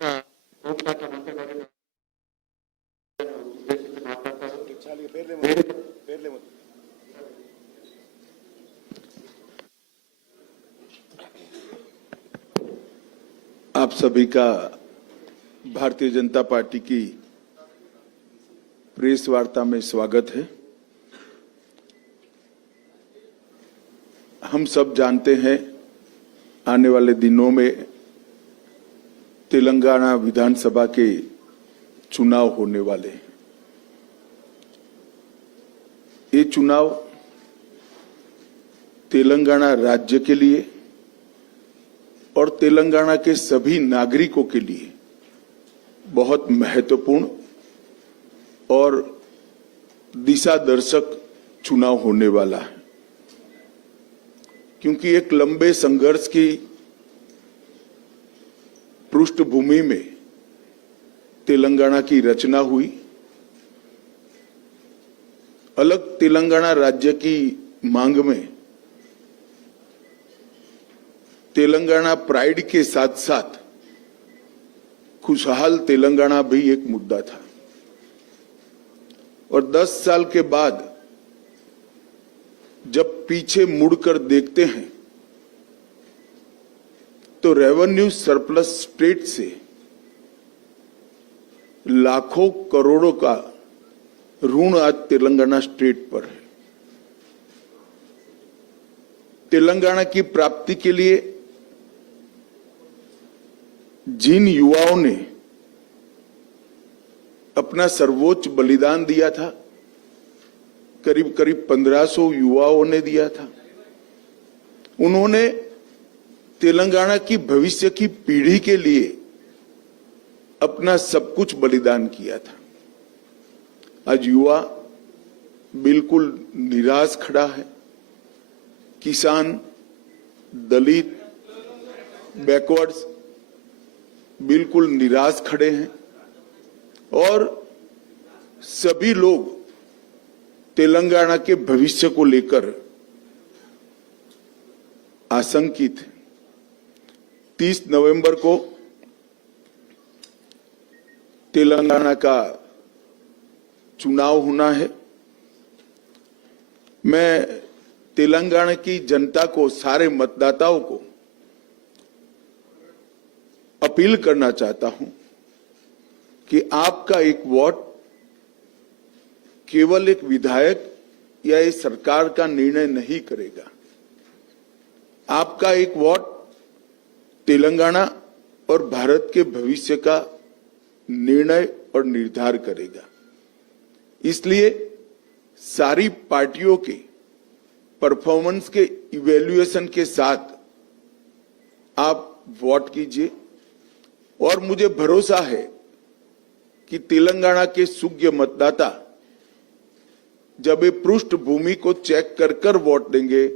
आप सभी का भारतीय जनता पार्टी की प्रेस वार्ता में स्वागत है। हम सब जानते हैं आने वाले दिनों में तेलंगाना विधानसभा के चुनाव होने वाले हैं। ये चुनाव तेलंगाना राज्य के लिए और तेलंगाना के सभी नागरिकों के लिए बहुत महत्वपूर्ण और दिशा दर्शक चुनाव होने वाला है, क्योंकि एक लंबे संघर्ष की पृष्ठभूमि में तेलंगाना की रचना हुई। अलग तेलंगाना राज्य की मांग में तेलंगाना प्राइड के साथ साथ खुशहाल तेलंगाना भी एक मुद्दा था। और 10 साल के बाद जब पीछे मुड़कर देखते हैं तो रेवेन्यू सरप्लस स्टेट से लाखों करोड़ों का ऋण आज तेलंगाना स्टेट पर है। तेलंगाना की प्राप्ति के लिए जिन युवाओं ने अपना सर्वोच्च बलिदान दिया था, करीब करीब 1500 युवाओं ने दिया था, उन्होंने तेलंगाना की भविष्य की पीढ़ी के लिए अपना सब कुछ बलिदान किया था। आज युवा बिल्कुल निराश खड़ा है। किसान, दलित, बैकवर्ड्स बिल्कुल निराश खड़े हैं और सभी लोग तेलंगाना के भविष्य को लेकर आशंकित हैं। 30 नवंबर को तेलंगाना का चुनाव होना है। मैं तेलंगाना की जनता को, सारे मतदाताओं को अपील करना चाहता हूं कि आपका एक वोट केवल एक विधायक या एक सरकार का निर्णय नहीं करेगा। आपका एक वोट तेलंगाना और भारत के भविष्य का निर्णय और निर्धार करेगा। इसलिए सारी पार्टियों के परफॉर्मेंस के इवैल्यूएशन के साथ आप वोट कीजिए और मुझे भरोसा है कि तेलंगाना के सुज्ञ मतदाता जब ये पृष्ठभूमि को चेक कर कर वोट देंगे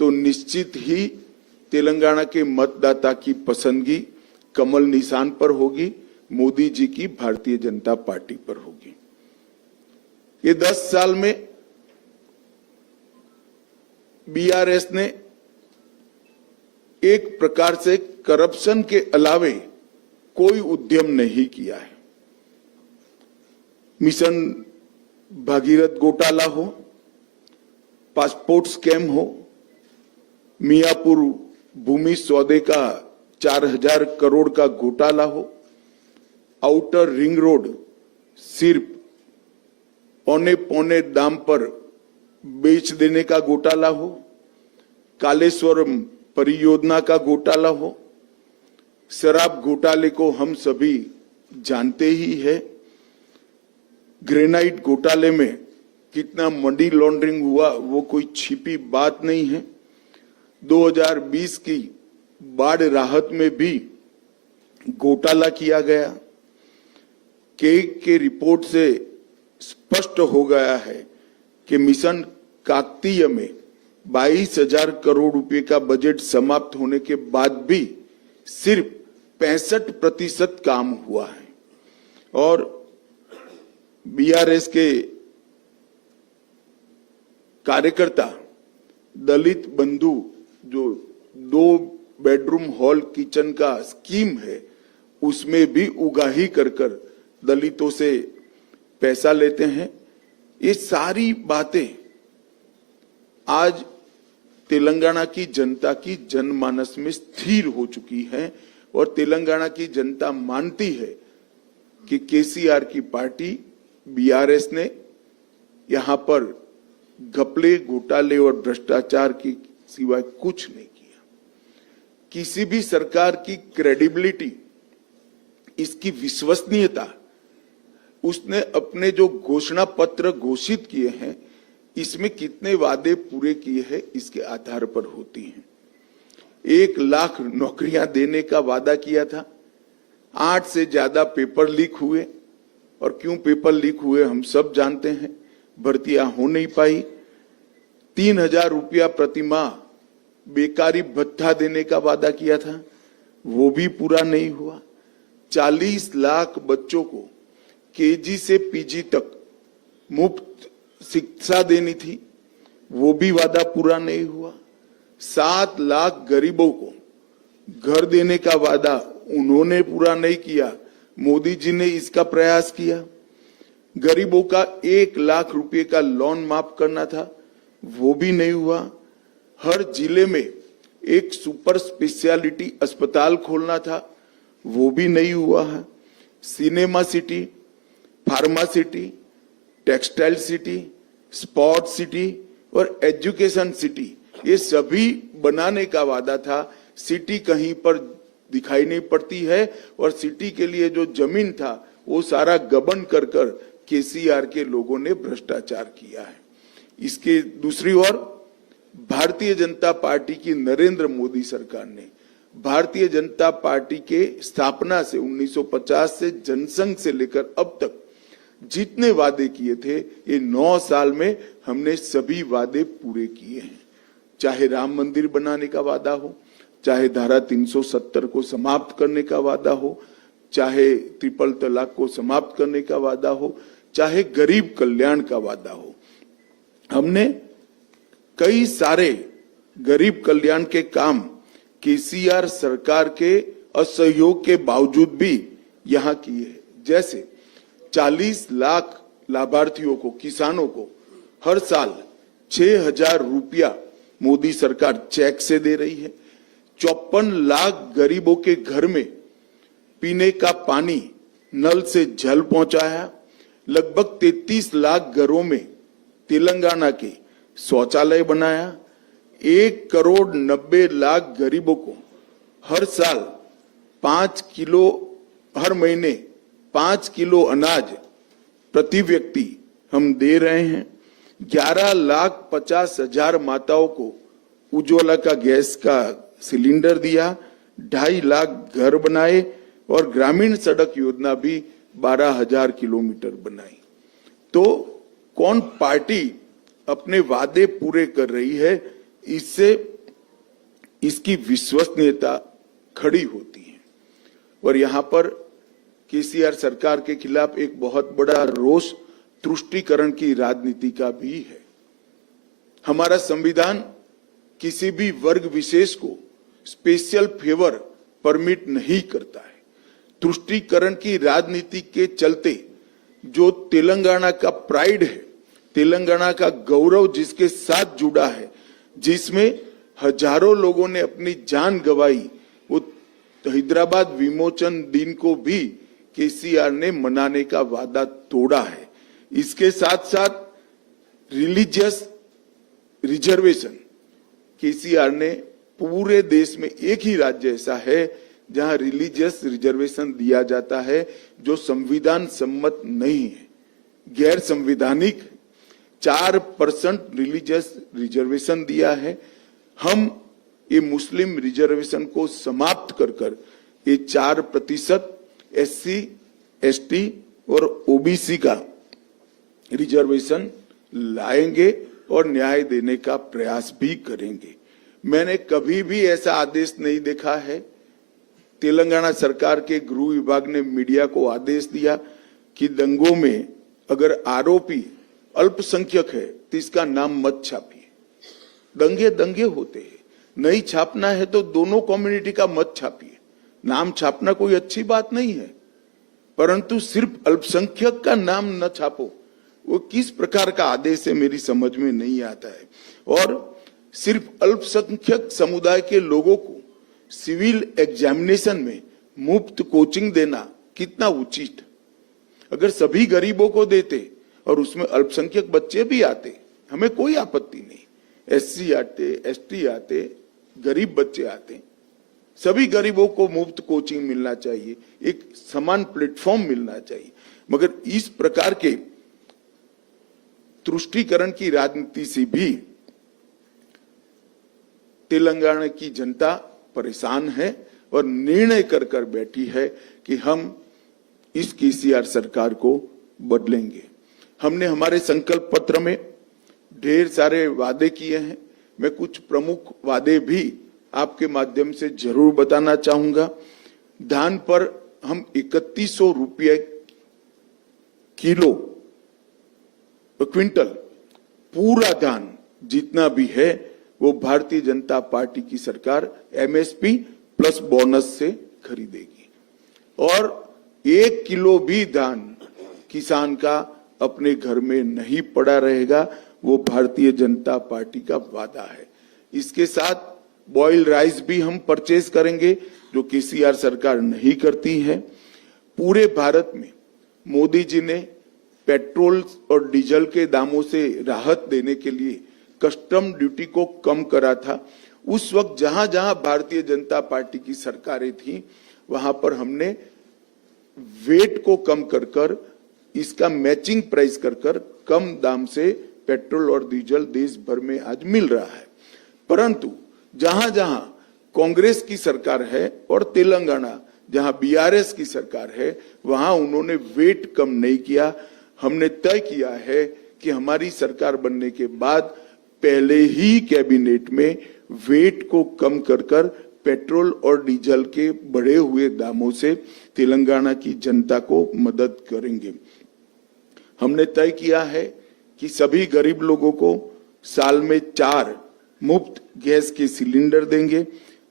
तो निश्चित ही तेलंगाना के मतदाता की पसंदगी कमल निशान पर होगी, मोदी जी की भारतीय जनता पार्टी पर होगी। ये 10 साल में बीआरएस ने एक प्रकार से करप्शन के अलावे कोई उद्यम नहीं किया है। मिशन भागीरथ घोटाला हो, पासपोर्ट स्कैम हो, मियापुर भूमि सौदे का 4000 करोड़ का घोटाला हो, आउटर रिंग रोड सिर्फ पौने पौने दाम पर बेच देने का घोटाला हो, कालेश्वरम परियोजना का घोटाला हो, शराब घोटाले को हम सभी जानते ही है। ग्रेनाइट घोटाले में कितना मनी लॉन्ड्रिंग हुआ वो कोई छिपी बात नहीं है। 2020 की बाढ़ राहत में भी घोटाला किया गया। के रिपोर्ट से स्पष्ट हो गया है कि मिशन काकतीय में 22,000 करोड़ रुपए का बजट समाप्त होने के बाद भी सिर्फ 65% काम हुआ है। और बीआरएस के कार्यकर्ता दलित बंधु जो 2 बेडरूम हॉल किचन का स्कीम है उसमें भी उगाही कर कर दलितों से पैसा लेते हैं। ये सारी बातें आज तेलंगाना की जनता की जनमानस में स्थिर हो चुकी हैं और तेलंगाना की जनता मानती है कि केसीआर की पार्टी बीआरएस ने यहां पर घपले, घोटाले और भ्रष्टाचार की सिवाय कुछ नहीं किया। किसी भी सरकार की क्रेडिबिलिटी, इसकी विश्वसनीयता, उसने अपने जो घोषणा पत्र घोषित किए हैं इसमें कितने वादे पूरे किए हैं इसके आधार पर होती हैं। 1 लाख नौकरियां देने का वादा किया था, 8 से ज्यादा पेपर लीक हुए और क्यों पेपर लीक हुए हम सब जानते हैं। भर्तियां हो नहीं पाई। 3000 रुपया प्रति माह बेकारी भत्ता देने का वादा किया था, वो भी पूरा नहीं हुआ। 40 लाख बच्चों को केजी से पीजी तक मुफ्त शिक्षा देनी थी, वो भी वादा पूरा नहीं हुआ। 7 लाख गरीबों को घर देने का वादा उन्होंने पूरा नहीं किया, मोदी जी ने इसका प्रयास किया। गरीबों का 1 लाख रुपए का लोन माफ करना था, वो भी नहीं हुआ। हर जिले में एक सुपर स्पेशलिटी अस्पताल खोलना था, वो भी नहीं हुआ है। Cinema city, pharma city, textile city, sport city और एजुकेशन सिटी, ये सभी बनाने का वादा था। सिटी कहीं पर दिखाई नहीं पड़ती है और सिटी के लिए जो जमीन था वो सारा गबन कर कर केसीआर के लोगों ने भ्रष्टाचार किया है। इसके दूसरी ओर भारतीय जनता पार्टी की नरेंद्र मोदी सरकार ने भारतीय जनता पार्टी के स्थापना से 1950 से जनसंघ से लेकर अब तक जितने वादे किए थे, ये 9 साल में हमने सभी वादे पूरे किए हैं। चाहे राम मंदिर बनाने का वादा हो, चाहे धारा 370 को समाप्त करने का वादा हो, चाहे ट्रिपल तलाक को समाप्त करने का वादा हो, चाहे गरीब कल्याण का वादा हो। हमने कई सारे गरीब कल्याण के काम केसीआर सरकार के असहयोग के बावजूद भी यहां किए। जैसे 40 लाख लाभार्थियों को, किसानों को हर साल 6000 रुपया मोदी सरकार चेक से दे रही है। 54 लाख गरीबों के घर में पीने का पानी नल से जल पहुंचाया। लगभग 33 लाख घरों में तेलंगाना के शौचालय बनाया। 1 करोड़ 90 लाख गरीबों को हर साल 5 किलो, हर महीने 5 किलो अनाज प्रति व्यक्ति हम दे रहे हैं। 11,50,000 माताओं को उज्ज्वला का गैस का सिलेंडर दिया। 2.5 लाख घर बनाए और ग्रामीण सड़क योजना भी 12,000 किलोमीटर बनाई। तो कौन पार्टी अपने वादे पूरे कर रही है, इससे इसकी विश्वसनीयता खड़ी होती है। और यहां पर केसीआर सरकार के खिलाफ एक बहुत बड़ा रोष तुष्टीकरण की राजनीति का भी है। हमारा संविधान किसी भी वर्ग विशेष को स्पेशल फेवर परमिट नहीं करता है। तुष्टीकरण की राजनीति के चलते जो तेलंगाना का प्राइड है, तेलंगाना का गौरव जिसके साथ जुड़ा है, जिसमें हजारों लोगों ने अपनी जान गंवाई, वो हैदराबाद विमोचन दिन को भी केसीआर ने मनाने का वादा तोड़ा है। इसके साथ साथ रिलीजियस रिजर्वेशन, केसीआर ने पूरे देश में एक ही राज्य ऐसा है जहां रिलीजियस रिजर्वेशन दिया जाता है जो संविधान सम्मत नहीं है, गैर संवैधानिक। 4% रिलीजियस रिजर्वेशन दिया है। हम ये मुस्लिम रिजर्वेशन को समाप्त कर कर ये 4% SC, ST और OBC का रिजर्वेशन लाएंगे और न्याय देने का प्रयास भी करेंगे। मैंने कभी भी ऐसा आदेश नहीं देखा है। तेलंगाना सरकार के गृह विभाग ने मीडिया को आदेश दिया कि दंगों में अगर आरोपी अल्पसंख्यक है तो इसका नाम मत छापिए। दंगे दंगे होते हैं, नहीं छापना है तो दोनों कम्युनिटी का मत छापिए, नाम छापना कोई अच्छी बात नहीं है, परंतु सिर्फ अल्पसंख्यक का नाम न छापो, वो किस प्रकार का आदेश है मेरी समझ में नहीं आता है। और सिर्फ अल्पसंख्यक समुदाय के लोगों को सिविल एग्जामिनेशन में मुफ्त कोचिंग देना कितना उचित। अगर सभी गरीबों को देते और उसमें अल्पसंख्यक बच्चे भी आते, हमें कोई आपत्ति नहीं। एससी आते, एसटी आते, गरीब बच्चे आते, सभी गरीबों को मुफ्त कोचिंग मिलना चाहिए, एक समान प्लेटफॉर्म मिलना चाहिए। मगर इस प्रकार के तुष्टीकरण की राजनीति से भी तेलंगाना की जनता परेशान है और निर्णय कर कर बैठी है कि हम इस केसीआर सरकार को बदलेंगे। हमने हमारे संकल्प पत्र में ढेर सारे वादे किए हैं। मैं कुछ प्रमुख वादे भी आपके माध्यम से जरूर बताना चाहूंगा। धान पर हम 3100 रुपये किलो क्विंटल पूरा धान जितना भी है वो भारतीय जनता पार्टी की सरकार एमएसपी प्लस बोनस से खरीदेगी और 1 किलो भी धान किसान का अपने घर में नहीं पड़ा रहेगा, वो भारतीय जनता पार्टी का वादा है। इसके साथ बॉइल्ड राइस भी हम परचेज करेंगे जो केसीआर सरकार नहीं करती है। पूरे भारत में मोदी जी ने पेट्रोल और डीजल के दामों से राहत देने के लिए कस्टम ड्यूटी को कम करा था। उस वक्त जहां जहां भारतीय जनता पार्टी की सरकारें थी वहां पर हमने वेट को कम कर कर इसका मैचिंग प्राइस कर कर कम दाम से पेट्रोल और डीजल देश भर में आज मिल रहा है। परंतु जहां जहां कांग्रेस की सरकार है और तेलंगाना जहां बीआरएस की सरकार है वहां उन्होंने वेट कम नहीं किया। हमने तय किया है कि हमारी सरकार बनने के बाद पहले ही कैबिनेट में वेट को कम कर कर पेट्रोल और डीजल के बढ़े हुए दामों से तेलंगाना की जनता को मदद करेंगे। हमने तय किया है कि सभी गरीब लोगों को साल में 4 मुफ्त गैस के सिलेंडर देंगे।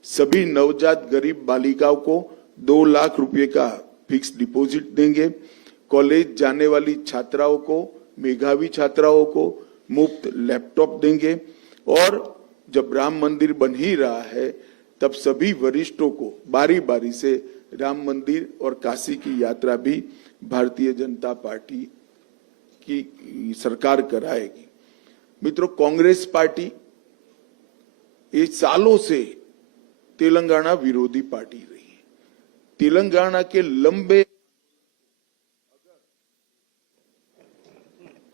सभी नवजात गरीब बालिकाओं को 2 लाख रुपए का फिक्स डिपॉजिट देंगे। कॉलेज जाने वाली छात्राओं को, मेधावी छात्राओं को मुफ्त लैपटॉप देंगे। और जब राम मंदिर बन ही रहा है तब सभी वरिष्ठों को बारी बारी से राम मंदिर और काशी की यात्रा भी भारतीय जनता पार्टी की सरकार कराएगी। मित्रों, कांग्रेस पार्टी ये सालों से तेलंगाना विरोधी पार्टी रही है। तेलंगाना के लंबे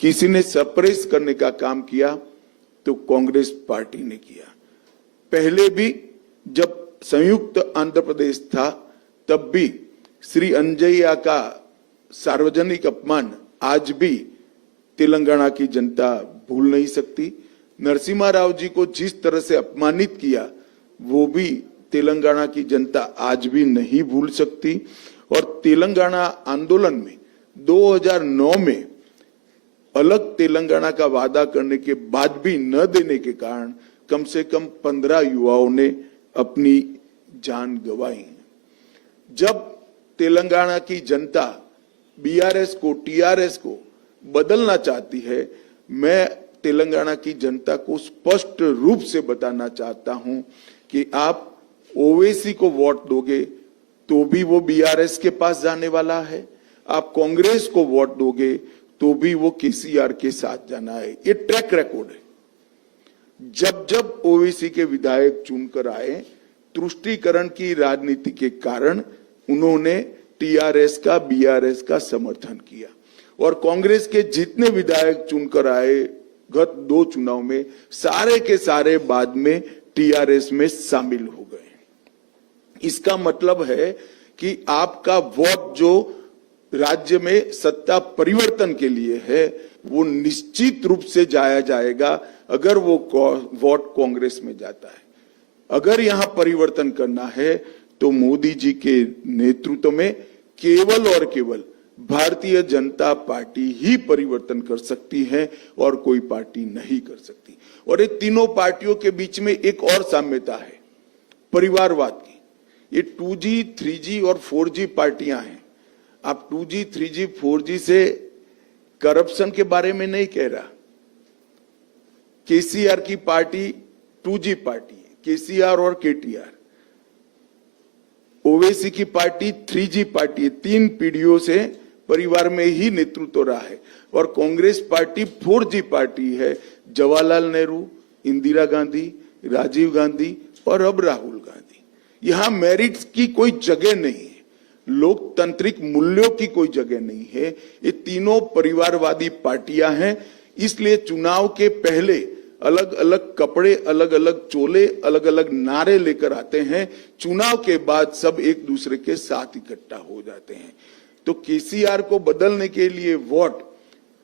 किसी ने सप्रेस करने का काम किया तो कांग्रेस पार्टी ने किया। पहले भी जब संयुक्त आंध्र प्रदेश था तब भी श्री अंजैया का सार्वजनिक अपमान आज भी तेलंगाना की जनता भूल नहीं सकती। नरसिम्हा राव जी को जिस तरह से अपमानित किया वो भी तेलंगाना की जनता आज भी नहीं भूल सकती। और तेलंगाना आंदोलन में 2009 में अलग तेलंगाना का वादा करने के बाद भी न देने के कारण कम से कम 15 युवाओं ने अपनी जान गंवाई। जब तेलंगाना की जनता बीआरएस को, टीआरएस को बदलना चाहती है, मैं तेलंगाना की जनता को स्पष्ट रूप से बताना चाहता हूं कि आप ओवैसी को वोट दोगे तो भी वो बीआरएस के पास जाने वाला है, आप कांग्रेस को वोट दोगे तो भी वो केसीआर के साथ जाना है। ये ट्रैक रिकॉर्ड है। जब जब ओवैसी के विधायक चुनकर आए, तुष्टीकरण की राजनीति के कारण उन्होंने टीआरएस का, बीआरएस का समर्थन किया और कांग्रेस के जितने विधायक चुनकर आए गत 2 चुनाव में सारे के सारे बाद में टीआरएस में शामिल हो गए। इसका मतलब है कि आपका वोट जो राज्य में सत्ता परिवर्तन के लिए है वो निश्चित रूप से जाया जाएगा अगर वो वोट कांग्रेस में जाता है। अगर यहां परिवर्तन करना है तो मोदी जी के नेतृत्व में केवल और केवल भारतीय जनता पार्टी ही परिवर्तन कर सकती है और कोई पार्टी नहीं कर सकती। और ये तीनों पार्टियों के बीच में एक और साम्यता है, परिवारवाद की। ये 2G, 3G और 4G पार्टियां हैं। आप 2G, 3G, 4G से करप्शन के बारे में नहीं कह रहा। केसीआर की पार्टी 2G पार्टी है, केसीआर और केटीआर। ओवैसी की पार्टी 3G पार्टी है, 3 पीढ़ियों से परिवार में ही नेतृत्व रहा है। और कांग्रेस पार्टी 4G पार्टी है, जवाहरलाल नेहरू, इंदिरा गांधी, राजीव गांधी और अब राहुल गांधी। यहां मेरिट्स की कोई जगह नहीं है, लोकतांत्रिक मूल्यों की कोई जगह नहीं है। ये तीनों परिवारवादी पार्टियां हैं। इसलिए चुनाव के पहले अलग अलग कपड़े, अलग अलग चोले, अलग अलग नारे लेकर आते हैं। चुनाव के बाद सब एक दूसरे के साथ इकट्ठा हो जाते हैं। तो केसीआर को बदलने के लिए वोट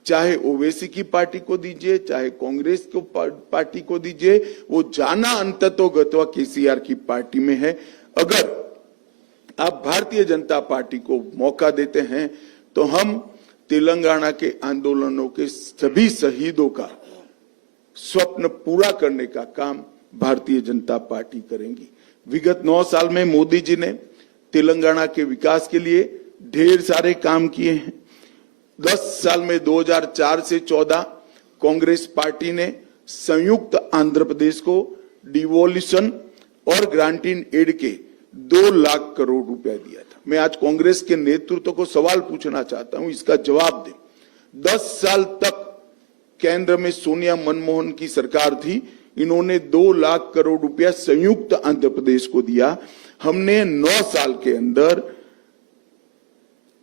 चाहे ओवैसी की पार्टी को दीजिए, चाहे कांग्रेस को पार्टी को दीजिए, वो जाना अंततोगत्वा केसीआर की पार्टी में है। अगर आप भारतीय जनता पार्टी को मौका देते हैं तो हम तेलंगाना के आंदोलनों के सभी शहीदों का स्वप्न पूरा करने का काम भारतीय जनता पार्टी करेंगी। विगत 9 साल में मोदी जी ने तेलंगाना के विकास के लिए ढेर सारे काम किए हैं। 10 साल में 2004 से 14 कांग्रेस पार्टी ने संयुक्त आंध्र प्रदेश को डिवोल्यूशन और ग्रांटिंग एड के 2 लाख करोड़ रुपया दिया था। मैं आज कांग्रेस के नेतृत्व को सवाल पूछना चाहता हूं, इसका जवाब दें। 10 साल तक केंद्र में सोनिया मनमोहन की सरकार थी, इन्होंने 2 लाख करोड़ रुपया संयुक्त आंध्र प्रदेश को दिया। हमने 9 साल के अंदर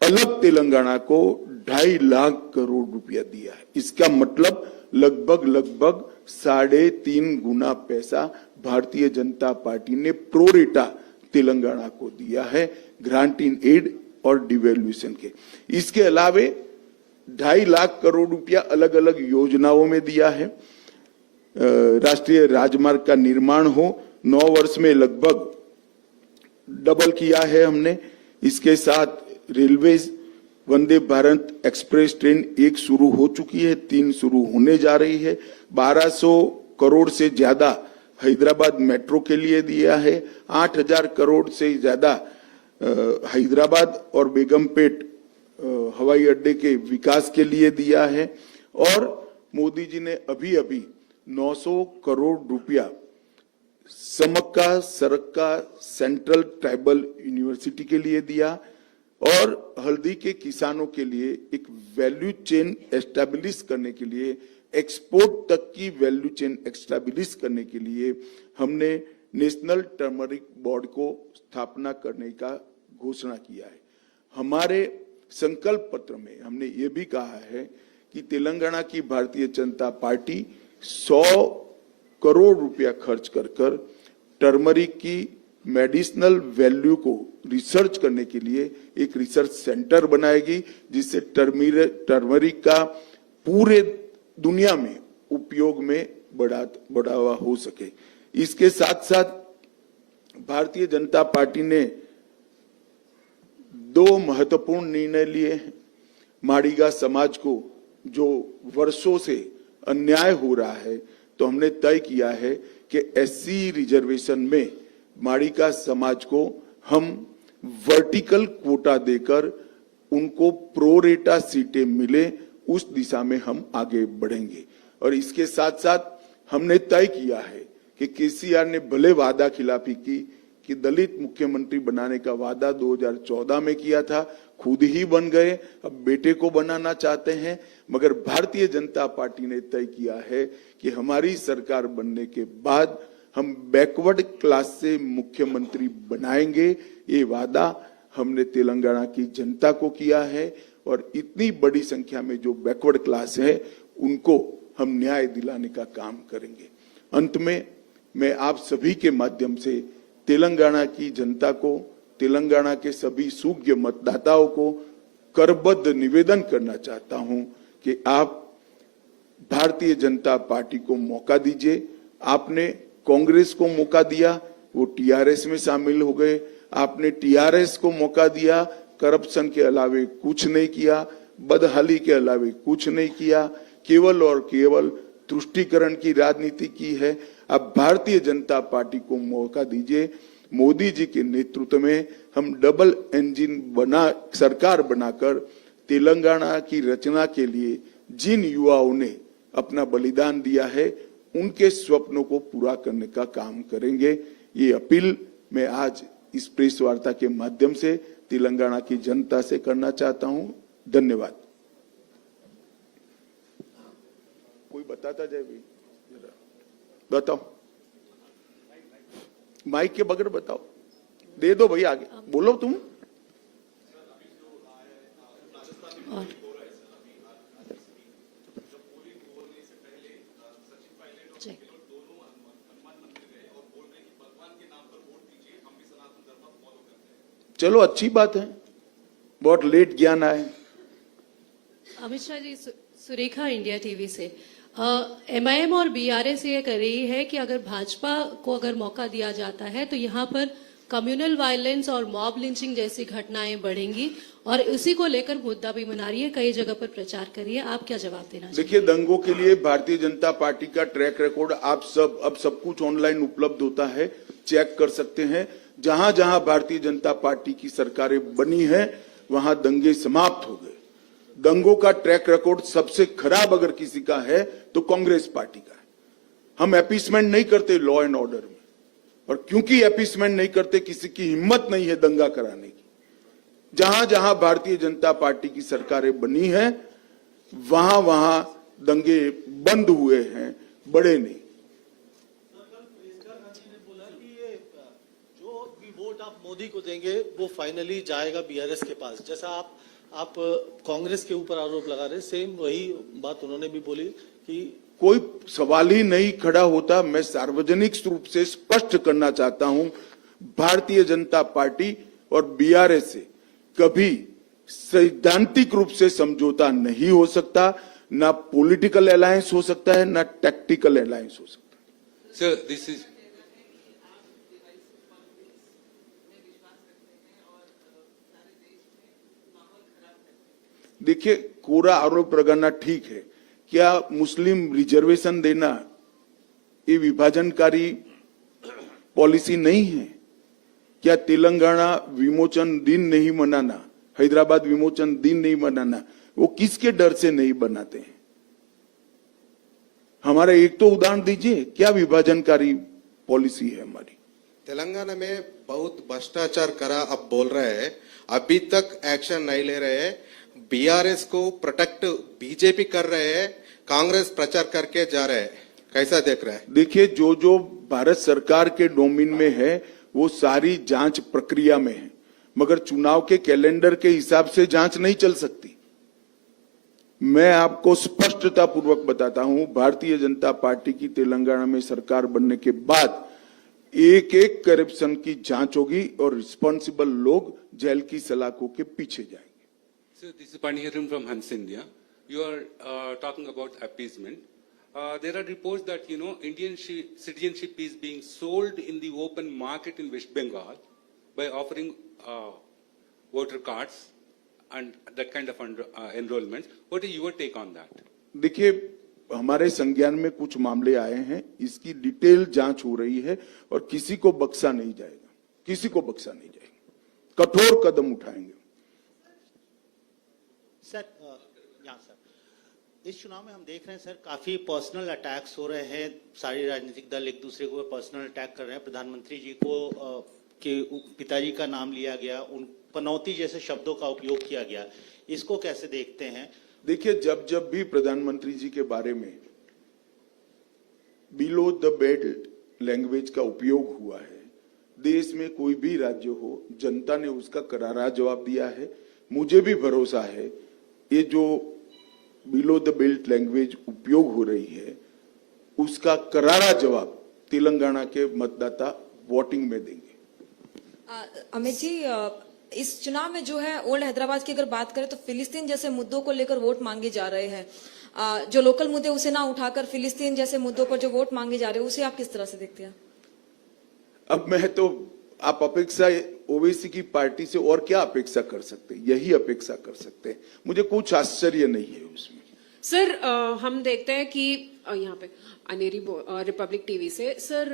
अलग तेलंगाना को 2.5 लाख करोड़ रुपया दिया है। इसका मतलब लगभग 3.5 गुना पैसा भारतीय जनता पार्टी ने प्रोरेटा तेलंगाना को दिया है, ग्रांटिंग एड और डिवैल्यूएशन के। इसके अलावे 2.5 लाख करोड़ रुपया अलग अलग योजनाओं में दिया है। राष्ट्रीय राजमार्ग का निर्माण हो 9 वर्ष में लगभग डबल किया है हमने। इसके साथ railway Vande Bharat express train 1 शुरू हो चुकी है, 3 शुरू होने जा रही है। 1200 करोड़ से ज्यादा हैदराबाद मेट्रो के लिए दिया है। 8000 करोड़ से ज्यादा हैदराबाद और बेगमपेट हवाई अड्डे के विकास के लिए दिया है। और मोदी जी ने अभी 900 करोड़ रुपया समक्का सरक्का सेंट्रल ट्राइबल यूनिवर्सिटी के लिए दिया। और हल्दी के किसानों के लिए एक वैल्यू चेन एस्टैब्लिश करने के लिए, एक्सपोर्ट तक की वैल्यू चेन एस्टैब्लिश करने के लिए हमने नेशनल टर्मरिक बोर्ड को स्थापना करने का घोषणा किया है। हमारे संकल्प पत्र में हमने ये भी कहा है कि तेलंगाना की भारतीय जनता पार्टी 100 करोड़ रुपया खर्च कर टर्मरिक की मेडिसिनल वैल्यू को रिसर्च करने के लिए एक रिसर्च सेंटर बनाएगी, जिससे टर्मरिक का पूरे दुनिया में उपयोग में बढ़ावा हो सके। इसके साथ साथ भारतीय जनता पार्टी ने 2 महत्वपूर्ण निर्णय लिए हैं। माड़ीगा समाज को जो वर्षों से अन्याय हो रहा है, तो हमने तय किया है कि एससी रिजर्वेशन में माड़ीगा समाज को हम वर्टिकल कोटा देकर उनको प्रोरेटा सीटें मिले, उस दिशा में हम आगे बढ़ेंगे। और इसके साथ साथ हमने तय किया है कि केसीआर ने भले वादा खिलाफी की कि दलित मुख्यमंत्री बनाने का वादा 2014 में किया था, खुद ही बन गए, अब बेटे को बनाना चाहते हैं। मगर भारतीय जनता पार्टी ने तय किया है कि हमारी सरकार बनने के बाद हम बैकवर्ड क्लास से मुख्यमंत्री बनाएंगे। ये वादा हमने तेलंगाना की जनता को किया है और इतनी बड़ी संख्या में जो बैकवर्ड क्लास है उनको हम न्याय दिलाने का काम करेंगे। अंत में मैं आप सभी के माध्यम से तेलंगाना की जनता को, तेलंगाना के सभी सूज्ञ मतदाताओं को करबद्ध निवेदन करना चाहता हूं कि आप भारतीय जनता पार्टी को मौका दीजिए। आपने कांग्रेस को मौका दिया, वो टीआरएस में शामिल हो गए। आपने टीआरएस को मौका दिया, करप्शन के अलावे कुछ नहीं किया, बदहाली के अलावे कुछ नहीं किया, केवल और केवल तुष्टीकरण की राजनीति की है। अब भारतीय जनता पार्टी को मौका दीजिए। मोदी जी के नेतृत्व में हम डबल इंजन सरकार बनाकर तेलंगाना की रचना के लिए जिन युवाओं ने अपना बलिदान दिया है उनके स्वप्नों को पूरा करने का काम करेंगे। ये अपील मैं आज इस प्रेस वार्ता के माध्यम से तेलंगाना की जनता से करना चाहता हूं। धन्यवाद। कोई बताता जाए भाई, बताओ, माइक के बगैर बताओ, दे दो भाई, आगे बोलो तुम। चलो अच्छी बात है, बहुत लेट ज्ञान आए। अमित शाह जी, सुरेखा इंडिया टीवी से एमआईएम और बीआरएस ये कर रही है कि अगर भाजपा को अगर मौका दिया जाता है तो यहाँ पर कम्युनल वायलेंस और मॉब लिंचिंग जैसी घटनाएं बढ़ेंगी और उसी को लेकर मुद्दा भी बना रही है, कई जगह पर प्रचार कर रही है। आप क्या जवाब देना चाहिए? देखिए, दंगों के लिए भारतीय जनता पार्टी का ट्रैक रिकॉर्ड आप सब कुछ ऑनलाइन उपलब्ध होता है, चेक कर सकते हैं। जहां जहां भारतीय जनता पार्टी की सरकारें बनी है वहां दंगे समाप्त हो गए। दंगों का ट्रैक रिकॉर्ड सबसे खराब अगर किसी का है तो कांग्रेस पार्टी का है। हम अपीसमेंट नहीं करते लॉ एंड ऑर्डर में, और क्योंकि अपीसमेंट नहीं करते, किसी की हिम्मत नहीं है दंगा कराने की। जहां जहां भारतीय जनता पार्टी की सरकारें बनी है वहां वहां दंगे बंद हुए हैं, बड़े नहीं। आप मोदी को देंगे वो फाइनली जाएगा बीआरएस के पास, जैसा आप कांग्रेस के ऊपर आरोप लगा रहे, सेम वही बात उन्होंने भी बोली कि कोई सवाल ही नहीं खड़ा होता। मैं सार्वजनिक रूप से स्पष्ट करना चाहता हूं, भारतीय जनता पार्टी और बीआरएस से कभी सैद्धांतिक रूप से समझौता नहीं हो सकता, ना पॉलिटिकल अलायंस हो सकता है, ना टैक्टिकल अलायंस हो सकता है। सर, दिस इज देखिए, कोरा आरोप लगाना ठीक है, क्या मुस्लिम रिजर्वेशन देना ये विभाजनकारी पॉलिसी नहीं है? क्या तेलंगाना विमोचन दिन नहीं मनाना, हैदराबाद विमोचन दिन नहीं मनाना, वो किसके डर से नहीं बनाते हैं? हमारा एक तो उदाहरण दीजिए, क्या विभाजनकारी पॉलिसी है हमारी? तेलंगाना में बहुत भ्रष्टाचार करा, अब बोल रहे हैं, अभी तक एक्शन नहीं ले रहे हैं। बीआरएस को प्रोटेक्ट बीजेपी कर रहे हैं, कांग्रेस प्रचार करके जा रहे हैं, कैसा देख रहे हैं? देखिए, जो जो भारत सरकार के डोमेन में है वो सारी जांच प्रक्रिया में है, मगर चुनाव के कैलेंडर के हिसाब से जांच नहीं चल सकती। मैं आपको स्पष्टता पूर्वक बताता हूं, भारतीय जनता पार्टी की तेलंगाना में सरकार बनने के बाद एक एक करप्शन की जांच होगी और रिस्पॉन्सिबल लोग जेल की सलाखों के पीछे जाएंगे। So this is Paniharan from Hans India. You are talking about appeasement. There are reports that Indian citizenship is being sold in the open market in West Bengal by offering voter cards and that kind of enrollments. What is your take on that? देखिए, हमारे संज्ञान में कुछ मामले आए हैं, इसकी detail जांच हो रही है और किसी को बख्शा नहीं जाएगा, किसी को बख्शा नहीं जाएगा, कठोर कदम उठाएंगे। सर, इस चुनाव में हम देख रहे हैं सर, काफी पर्सनल अटैक्स हो रहे हैं, सारे राजनीतिक दल एक दूसरे को पर्सनल अटैक कर रहे हैं। प्रधानमंत्री जी को के पिताजी का नाम लिया गया, उन पनौती जैसे शब्दों का उपयोग किया गया, इसको कैसे देखते हैं? देखिए, जब भी प्रधानमंत्री जी के बारे में बिलो द बेल्ट लैंग्वेज का उपयोग हुआ है, देश में कोई भी राज्य हो, जनता ने उसका करारा जवाब दिया है। मुझे भी भरोसा है ये जो बिलो द बेल्ट लैंग्वेज उपयोग हो रही है उसका करारा जवाब तेलंगाना के मतदाता वोटिंग में देंगे। अमित जी, इस चुनाव में जो है ओल्ड हैदराबाद की अगर बात करें तो फिलिस्तीन जैसे मुद्दों को लेकर वोट मांगे जा रहे हैं। जो लोकल मुद्दे उसे ना उठाकर फिलिस्तीन जैसे मुद्दों पर जो वोट मांगे जा रहे हैं उसे आप किस तरह से देखते हैं? अब मैं तो, आप अपेक्षा ओवैसी की पार्टी से और क्या अपेक्षा कर सकते हैं? यही अपेक्षा कर सकते हैं, मुझे कुछ आश्चर्य नहीं है उसमें। सर, हम देखते हैं कि यहाँ पे अनेरी रिपब्लिक टीवी से सर,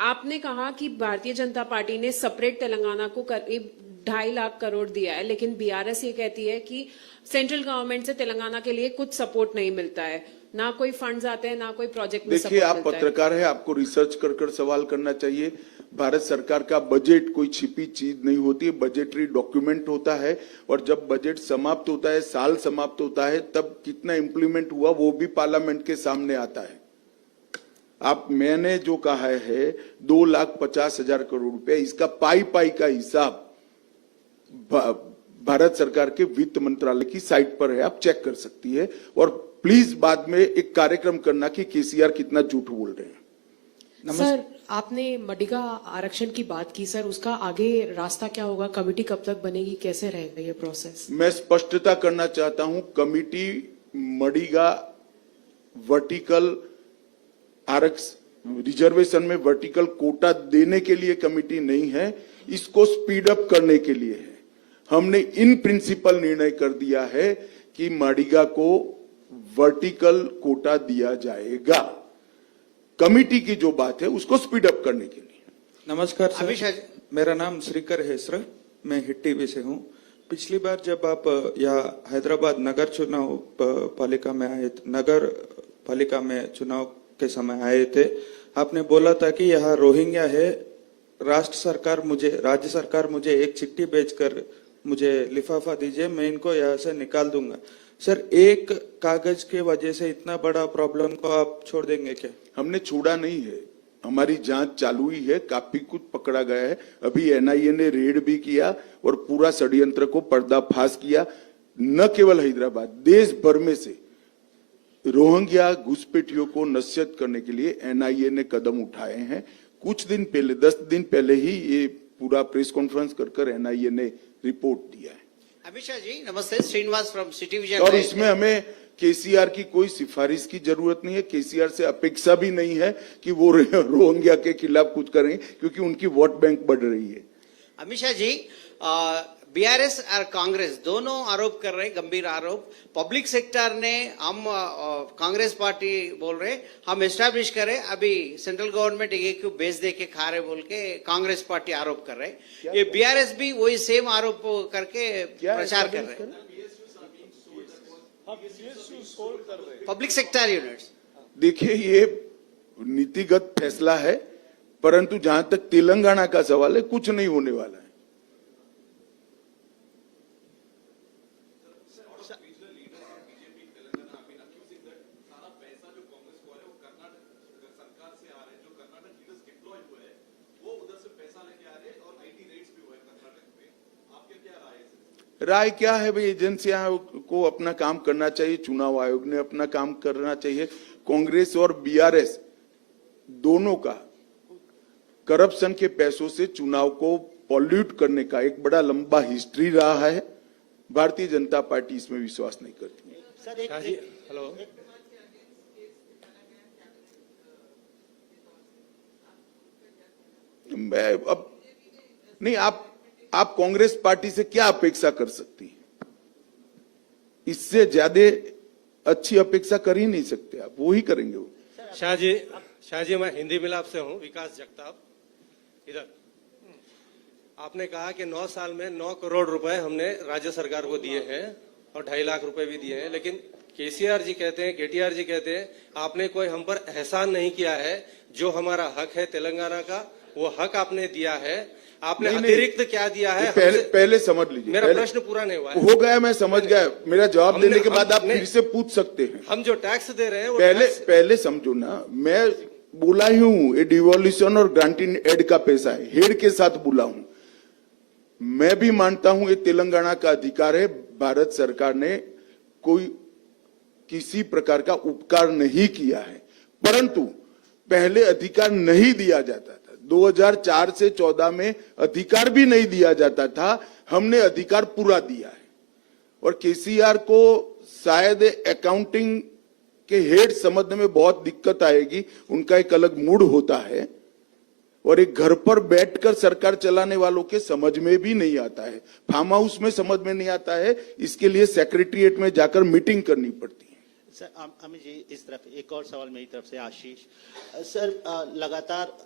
आपने कहा कि भारतीय जनता पार्टी ने सेपरेट तेलंगाना को करीब 2.5 लाख करोड़ दिया है, लेकिन बीआरएस ये कहती है कि सेंट्रल गवर्नमेंट से तेलंगाना के लिए कुछ सपोर्ट नहीं मिलता है, ना कोई फंड्स आते हैं, ना कोई प्रोजेक्ट में देखिए, सपोर्ट आप मिलता है। पत्रकार हैं, आपको रिसर्च कर कर सवाल करना चाहिए। भारत सरकार का बजट कोई छिपी चीज नहीं होती है, बजटरी डॉक्यूमेंट होता है, और जब बजट समाप्त होता है, साल समाप्त होता है, तब कितना इम्प्लीमेंट हुआ वो भी पार्लियामेंट के सामने आता है। मैंने जो कहा है 2,50,000 करोड़ रुपए, इसका पाई का हिसाब भारत सरकार के वित्त मंत्रालय की साइट पर है, आप चेक कर सकती है। और प्लीज बाद में एक कार्यक्रम करना कि केसीआर कितना झूठ बोल रहे हैं। सर, आपने मडिगा आरक्षण की बात की, सर उसका आगे रास्ता क्या होगा? कमेटी कब तक बनेगी, कैसे रहेगा ये प्रोसेस? मैं स्पष्टता करना चाहता हूं, कमिटी मडिगा वर्टिकल रिजर्वेशन में वर्टिकल कोटा देने के लिए कमिटी नहीं है, इसको स्पीड अप करने के लिए है। हमने इन प्रिंसिपल निर्णय कर दिया है कि मडिगा को वर्टिकल कोटा दिया जाएगा। कमिटी की जो बात है उसको स्पीड अप करने के लिए। नमस्कार सर, मेरा नाम श्रीकर हेसरा, मैं हिट टीवी से हूँ। पिछली बार जब आप यहाँ हैदराबाद नगर चुनाव पालिका में आए, नगर पालिका में चुनाव के समय आए थे, आपने बोला था कि यहाँ रोहिंग्या है, राज्य सरकार मुझे एक चिट्ठी भेजकर मुझे लिफाफा दीजिए, मैं इनको यहाँ से निकाल दूंगा। सर, एक कागज के वजह से इतना बड़ा प्रॉब्लम को आप छोड़ देंगे क्या? हमने छोड़ा नहीं है, हमारी जांच चालू ही है, काफी कुछ पकड़ा गया है। अभी एनआईए ने रेड भी किया और पूरा षड्यंत्र को पर्दाफाश किया। न केवल हैदराबाद, देश भर में से रोहिंग्या घुसपैठियों को नसीहत करने के लिए एनआईए ने कदम उठाए हैं। कुछ दिन पहले, 10 दिन पहले ही ये पूरा प्रेस कॉन्फ्रेंस कर एनआईए ने रिपोर्ट दिया है। अमित शाह जी नमस्ते, श्रीनिवास फ्रॉम सिटी विजन। और इसमें हमें केसीआर की कोई सिफारिश की जरूरत नहीं है, केसीआर से अपेक्षा भी नहीं है कि वो रोहिंग्या के खिलाफ कुछ करें, क्योंकि उनकी वोट बैंक बढ़ रही है। अमित शाह जी, बीआरएस और कांग्रेस दोनों आरोप कर रहे, गंभीर आरोप। पब्लिक सेक्टर ने हम कांग्रेस पार्टी बोल रहे हम एस्टैब्लिश करें, अभी सेंट्रल गवर्नमेंट एक बेच दे के खा रहे बोल के कांग्रेस पार्टी आरोप कर रहे। ये बीआरएस भी वही सेम आरोप करके प्रचार कर रहे हैं, पब्लिक सेक्टर यूनिट्स। देखिए, ये नीतिगत फैसला है, परंतु जहां तक तेलंगाना का सवाल है, कुछ नहीं होने वाला है। राय क्या है भाई, एजेंसियां को अपना काम करना चाहिए, चुनाव आयोग ने अपना काम करना चाहिए। कांग्रेस और बीआरएस दोनों का करप्शन के पैसों से चुनाव को पॉल्यूट करने का एक बड़ा लंबा हिस्ट्री रहा है। भारतीय जनता पार्टी इसमें विश्वास नहीं करती है। सर हेलो, मैं अब नहीं, आप कांग्रेस पार्टी से क्या अपेक्षा कर सकती है? इससे ज्यादा अच्छी अपेक्षा कर ही नहीं सकते आप, वो ही करेंगे वो। शाह जी मैं हिंदी मिलाप से हूँ, विकास जगताप। इधर आपने कहा कि 9 साल में 9 करोड़ रुपए हमने राज्य सरकार को दिए हैं और 2.5 लाख रुपए भी दिए हैं, लेकिन केसीआर जी कहते हैं, केटीआर जी कहते हैं आपने कोई हम पर एहसान नहीं किया है। जो हमारा हक है तेलंगाना का, वो हक आपने दिया है। आपने अतिरिक्त क्या दिया है? पहले समझ लीजिए, मेरा प्रश्न पूरा नहीं हुआ है। हो गया, मैं समझ गया। मेरा जवाब देने के बाद आप फिर से पूछ सकते हैं। हम जो टैक्स दे रहे हैं वो पहले समझो ना, मैं बोला ही हूं ये डिवोल्यूशन और ग्रांटिंग एड का पैसा है, हेड के साथ बोला हूं। मैं भी मानता हूं ये तेलंगाना का अधिकार है। भारत सरकार ने कोई किसी प्रकार का उपकार नहीं किया है, परंतु पहले अधिकार नहीं दिया जाता था। 2004 से 14 में अधिकार भी नहीं दिया जाता था, हमने अधिकार पूरा दिया है। और केसीआर को शायद अकाउंटिंग के हेड समझने में बहुत दिक्कत आएगी, उनका एक अलग मूड होता है और एक घर पर बैठकर सरकार चलाने वालों के समझ में भी नहीं आता है, फार्म हाउस में समझ में नहीं आता है, इसके लिए सेक्रेटरिएट में जाकर मीटिंग करनी पड़ती है। सर अमित जी, इस तरफ एक और सवाल मेरी तरफ से, आशीष सर, लगातार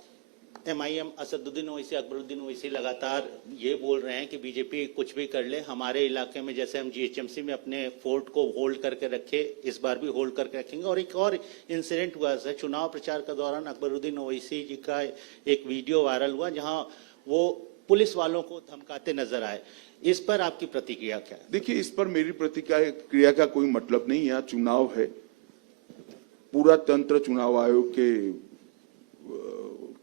एमआईएम असदुद्दीन ओवैसी, अकबरुद्दीन ओवैसी लगातार ये बोल रहे हैं कि बीजेपी कुछ भी कर ले, हमारे इलाके में जैसे हम जीएचएमसी में अपने फोर्ट को होल्ड करके रखे, इस बार भी होल्ड करके रखेंगे। और एक और इंसिडेंट हुआ है चुनाव प्रचार के दौरान, अकबरुद्दीन ओवैसी जी का एक वीडियो वायरल हुआ जहां वो पुलिस वालों को धमकाते नजर आए। इस पर आपकी प्रतिक्रिया क्या है? देखिए, इस पर मेरी प्रतिक्रिया का कोई मतलब नहीं। यहाँ चुनाव है, पूरा तंत्र चुनाव आयोग के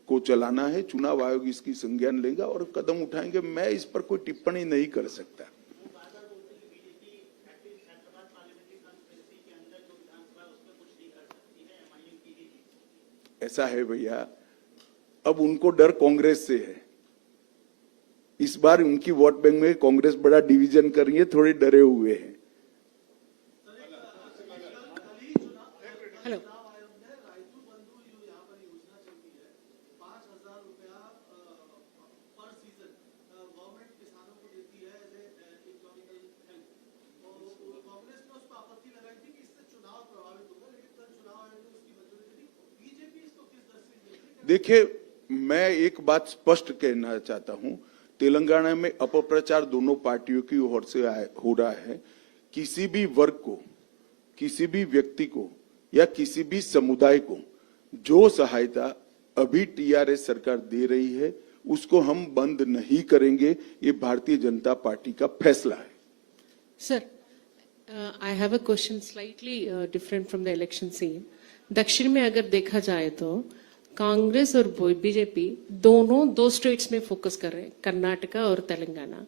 को चलाना है। चुनाव आयोग इसकी संज्ञान लेगा और कदम उठाएंगे। मैं इस पर कोई टिप्पणी नहीं कर सकता। ऐसा है भैया, अब उनको डर कांग्रेस से है। इस बार उनकी वोट बैंक में कांग्रेस बड़ा डिवीजन कर रही है, थोड़े डरे हुए हैं। हेलो, देखिए, मैं एक बात स्पष्ट कहना चाहता हूं। तेलंगाना में अपप्रचार दोनों पार्टियों की ओर से हो रहा है। किसी भी वर्ग को, किसी भी व्यक्ति को या किसी भी समुदाय को जो सहायता अभी टीआरएस सरकार दे रही है उसको हम बंद नहीं करेंगे। ये भारतीय जनता पार्टी का फैसला है। Sir, I have a question slightly different from the election scene. दक्षिण में अगर देखा जाए तो कांग्रेस और बीजेपी दोनों दो स्टेट्स में फोकस कर रहे हैं, कर्नाटका और तेलंगाना।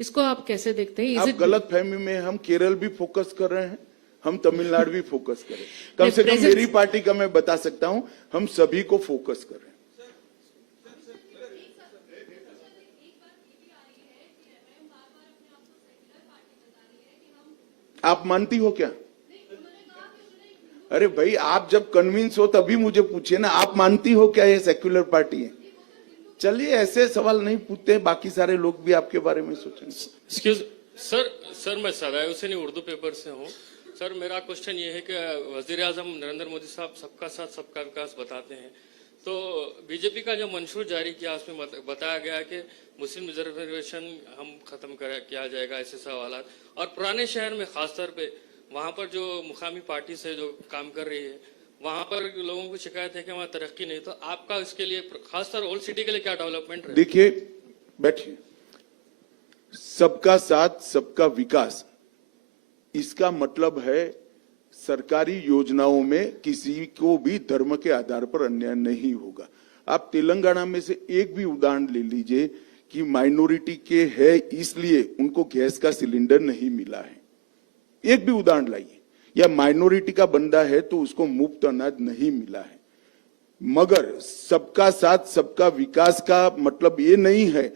इसको आप कैसे देखते हैं? आप गलत फहमी में, हम केरल भी फोकस कर रहे हैं, हम तमिलनाडु भी फोकस कर रहे हैं। कम से कम मेरी पार्टी का मैं बता सकता हूं, हम सभी को फोकस कर रहे हैं। आप मानती हो क्या? अरे भाई, आप जब कन्विंस हो तभी मुझे पूछिए ना, आप मानती हो क्या ये सेक्युलर पार्टी है? चलिए, ऐसे सवाल नहीं पूछते हैं, बाकी सारे लोग भी आपके बारे में सोचेंगे। एक्सक्यूज सर, मैं सदैव से नहीं, उर्दू पेपर से हूँ। सर, मेरा क्वेश्चन ये है कि वजीर आजम नरेंद्र मोदी साहब सबका साथ सबका विकास बताते हैं, तो बीजेपी का जो मंशूर जारी किया उसमें बताया गया कि मुस्लिम रिजर्वेशन हम खत्म किया जाएगा, ऐसे सवाल। और पुराने शहर में खासतौर पे वहां पर जो मुकामी पार्टी से जो काम कर रही है, वहां पर लोगों को शिकायत है कि वहां तरक्की नहीं। तो आपका इसके लिए खासतौर ओल्ड सिटी के लिए क्या डेवलपमेंट है? देखिए, बैठिए। सबका साथ सबका विकास, इसका मतलब है सरकारी योजनाओं में किसी को भी धर्म के आधार पर अन्याय नहीं होगा। आप तेलंगाना में से एक भी उदाहरण ले लीजिए कि माइनॉरिटी के है इसलिए उनको गैस का सिलेंडर नहीं मिला है। एक भी उदाहरण लाइए। या माइनॉरिटी का बंदा है तो उसको मुफ्त अनाज नहीं मिला है। मगर सबका साथ सबका विकास का मतलब ये नहीं है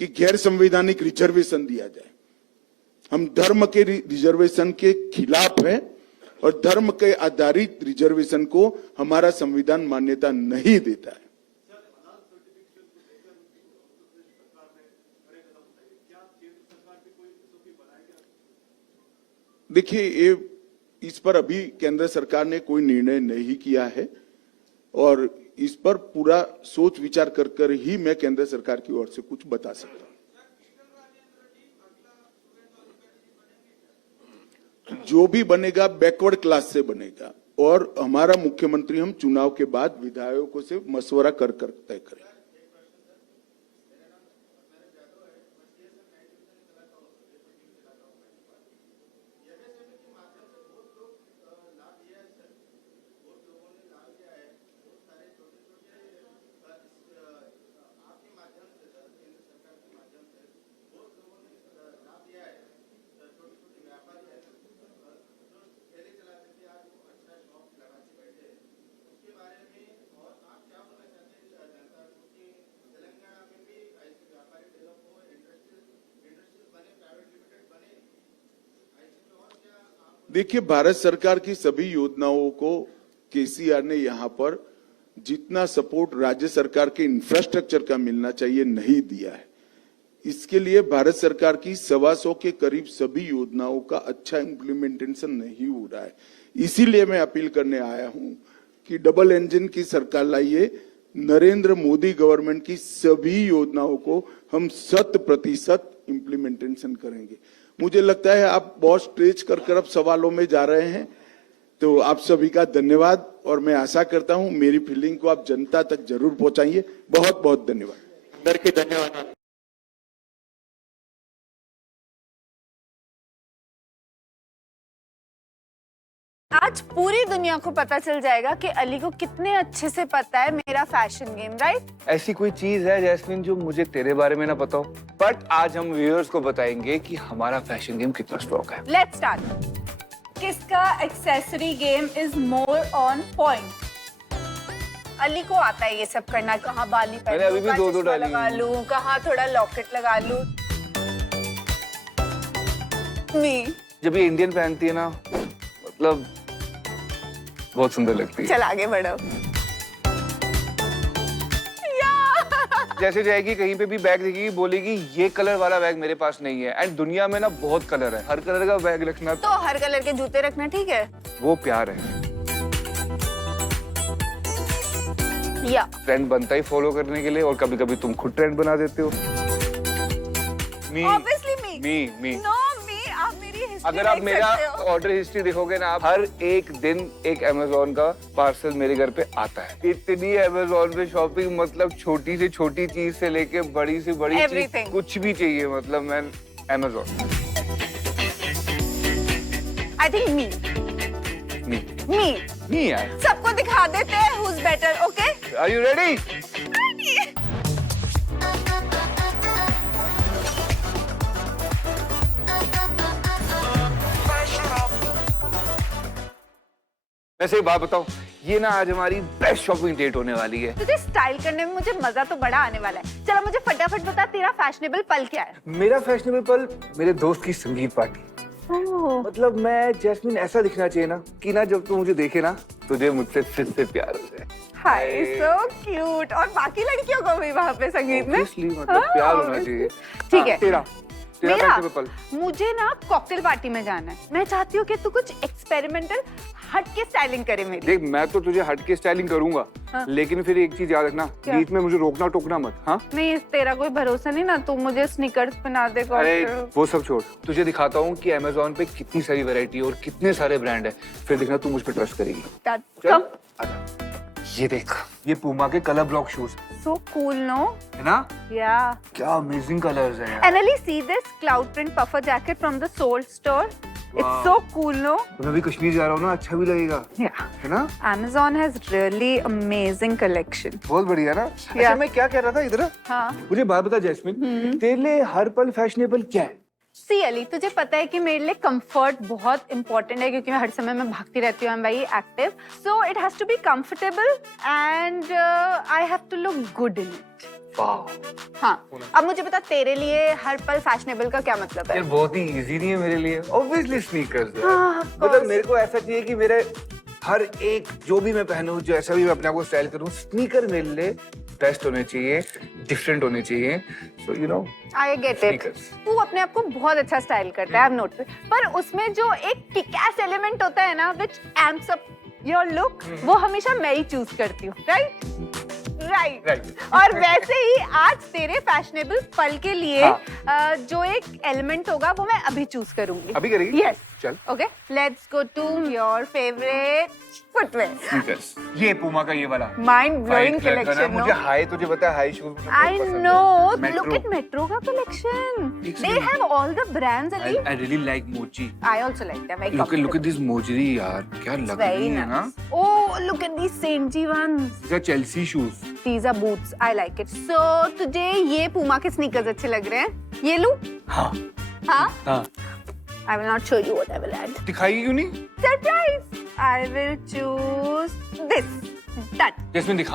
कि गैर संवैधानिक रिजर्वेशन दिया जाए। हम धर्म के रिजर्वेशन के खिलाफ हैं और धर्म के आधारित रिजर्वेशन को हमारा संविधान मान्यता नहीं देता है। देखिए, ये इस पर अभी केंद्र सरकार ने कोई निर्णय नहीं किया है और इस पर पूरा सोच विचार कर ही मैं केंद्र सरकार की ओर से कुछ बता सकता हूं। जो भी बनेगा बैकवर्ड क्लास से बनेगा और हमारा मुख्यमंत्री हम चुनाव के बाद विधायकों से मशवरा कर तय करें। देखिए, भारत सरकार की सभी योजनाओं को केसीआर ने यहाँ पर जितना सपोर्ट राज्य सरकार के इंफ्रास्ट्रक्चर का मिलना चाहिए नहीं दिया है। इसके लिए भारत सरकार की 125 के करीब सभी योजनाओं का अच्छा इम्प्लीमेंटेशन नहीं हो रहा है। इसीलिए मैं अपील करने आया हूं कि डबल इंजन की सरकार लाइए, नरेंद्र मोदी गवर्नमेंट की सभी योजनाओं को हम 100% इम्प्लीमेंटेशन करेंगे। मुझे लगता है आप बहुत स्ट्रेच कर अब सवालों में जा रहे हैं, तो आप सभी का धन्यवाद और मैं आशा करता हूं मेरी फीलिंग को आप जनता तक जरूर पहुंचाइए। बहुत बहुत धन्यवाद। అందరికీ ధన్యవాదాలు। आज पूरी दुनिया को पता चल जाएगा कि अली को कितने अच्छे से पता है मेरा फैशन गेम, राइट? ऐसी कोई चीज है जैस्मिन जो मुझे तेरे बारे में ना पता हो, बट आज हम व्यूअर्स को बताएंगे कि हमारा फैशन गेम कितना स्ट्रॉन्ग है। Let's start. किसका accessory game is more on point? Ali को आता है ये सब करना, कहाँ बाली मैंने अभी भी दो डाली लगा लूं, कहाँ थोड़ा लॉकेट लगा लूं। जब ये इंडियन पहनती है ना, मतलब बहुत सुंदर लगती है। चल आगे बढ़ो। जैसे जाएगी कहीं पे भी बैग देखेगी, बोलेगी ये कलर वाला बैग मेरे पास नहीं है। एंड दुनिया में ना बहुत कलर है, हर कलर का बैग रखना तो हर कलर के जूते रखना ठीक है, वो प्यार है। या ट्रेंड बनता ही फॉलो करने के लिए, और कभी कभी तुम खुद ट्रेंड बना देते हो। ऑब्वियसली मी नो मी, आप मेरी हिस्ट्री अगर आप मेरा ऑर्डर हिस्ट्री देखोगे ना, आप हर एक दिन एक अमेज़न का पार्सल मेरे घर पे आता है। इतनी अमेज़न पे शॉपिंग, मतलब छोटी से छोटी चीज से लेके बड़ी से बड़ी चीज, Everything. कुछ भी चाहिए मतलब मैं अमेज़न। आई थिंक मी नहीं यार, सबको दिखा देते हैं who's better, okay? Are you ready? वैसे एक बात बताओ, ये ना आज हमारी बेस्ट शॉपिंग डेट होने वाली है। तुझे स्टाइल करने में मुझे मजा तो बड़ा आने वाला है। चलो मुझे फटाफट बता, तेरा फैशनेबल पल क्या है? मेरा फैशनेबल पल मेरे दोस्त की संगीत पार्टी। मतलब मैं जैस्मिन ऐसा दिखना चाहिए ना कि ना जब तू मुझे देखे ना, तुझे मुझसे फिर से प्यार हो जाए। हाय सो क्यूट। और बाकी लड़कियों को भी वहाँ पे संगीत में Obviously, मतलब प्यार होना चाहिए। ठीक है। तेरा मेरा फैशनेबल पल? मुझे ना कॉकटेल पार्टी में जाना है। मैं चाहती हूँ कि तू कुछ एक्सपेरिमेंटल हट के स्टाइलिंग करे मेरी। देख, मैं तो तुझे हट के स्टाइलिंग करूंगा, लेकिन फिर एक चीज याद रखना, क्या? बीच में मुझे रोकना टोकना मत। हाँ नहीं, तेरा कोई भरोसा नहीं ना, तू मुझे स्नीकर्स पहना दे। अरे वो सब छोड़, तुझे दिखाता हूँ कि अमेज़न पे कितनी सारी वैरायटी और कितने सारे ब्रांड है, फिर देखना तू मुझ पे ट्रस्ट करेगी। कम। आजा। ये देख, ये पूमा के colour block shoes so cool no, है ना? या क्या अमेजिंग कलर्स हैं यार। Annalie, see this cloud print puffer jacket from the Soul store? It's so cool, no? मैं भी कश्मीर जा रहा हूँ ना, अच्छा भी लगेगा, Yeah. है ना? Amazon has really amazing collection. बहुत बढ़िया ना? अच्छा, मैं क्या कह रहा था इधर? हाँ। मुझे बात बता जैस्मिन, तेरे लिए हर पल फैशनेबल क्या है? सी अली, तुझे पता है कि मेरे लिए कंफर्ट बहुत इंपॉर्टेंट है, क्योंकि मैं हर समय में भागती रहती हूँ, I am very active, so it has to be comfortable and I have to look good in it. हाँ, अब मुझे बता, तेरे लिए हर पल फैशनेबल का क्या मतलब है? यार बहुत ही इजी नहीं है मेरे लिए, ऑब्वियसली स्नीकर्स। हाँ, of मतलब course. मेरे को ऐसा चाहिए कि मेरे हर एक जो भी मैं पहनूं, जैसा भी मैं अपने आप को स्टाइल करूं, स्नीकर मेरे लिए बेस्ट होने चाहिए, डिफरेंट होने चाहिए। So you know, I get it. तू अपने आप को बहुत अच्छा स्टाइल करता है, आई हैव नोटिस, पर उसमें जो एक किक-एस एलिमेंट होता है ना, which amps up your look, वो हमेशा मैं ही चूज करती हूँ, राइट? और वैसे ही आज तेरे फैशनेबल पल के लिए जो एक एलिमेंट होगा वो मैं अभी चूज करूंगी। अभी करेगी? यस। चल। Okay, let's go to your favourite footwear. Sneakers, ये पूमा का ये वाला माइंड ब्लोइंग White color का ना, कलेक्शन, मुझे हाई, तुझे पता है high shoes I know. Look at Metro का collection. They have all the brands. Ali. I really like mochi. I also like them. Look at this mojri यार, क्या लग Very रही है ना? nice. Oh, look at these Saint G ones. These are Chelsea shoes. These are boots. I like it. So तुझे ये Puma के sneakers अच्छे लग रहे हैं? ये लूं? हाँ हाँ? I will not show you what I will add. दिखाएगी क्यों नहीं? Surprise! I will choose this. Done. Jasmine दिखा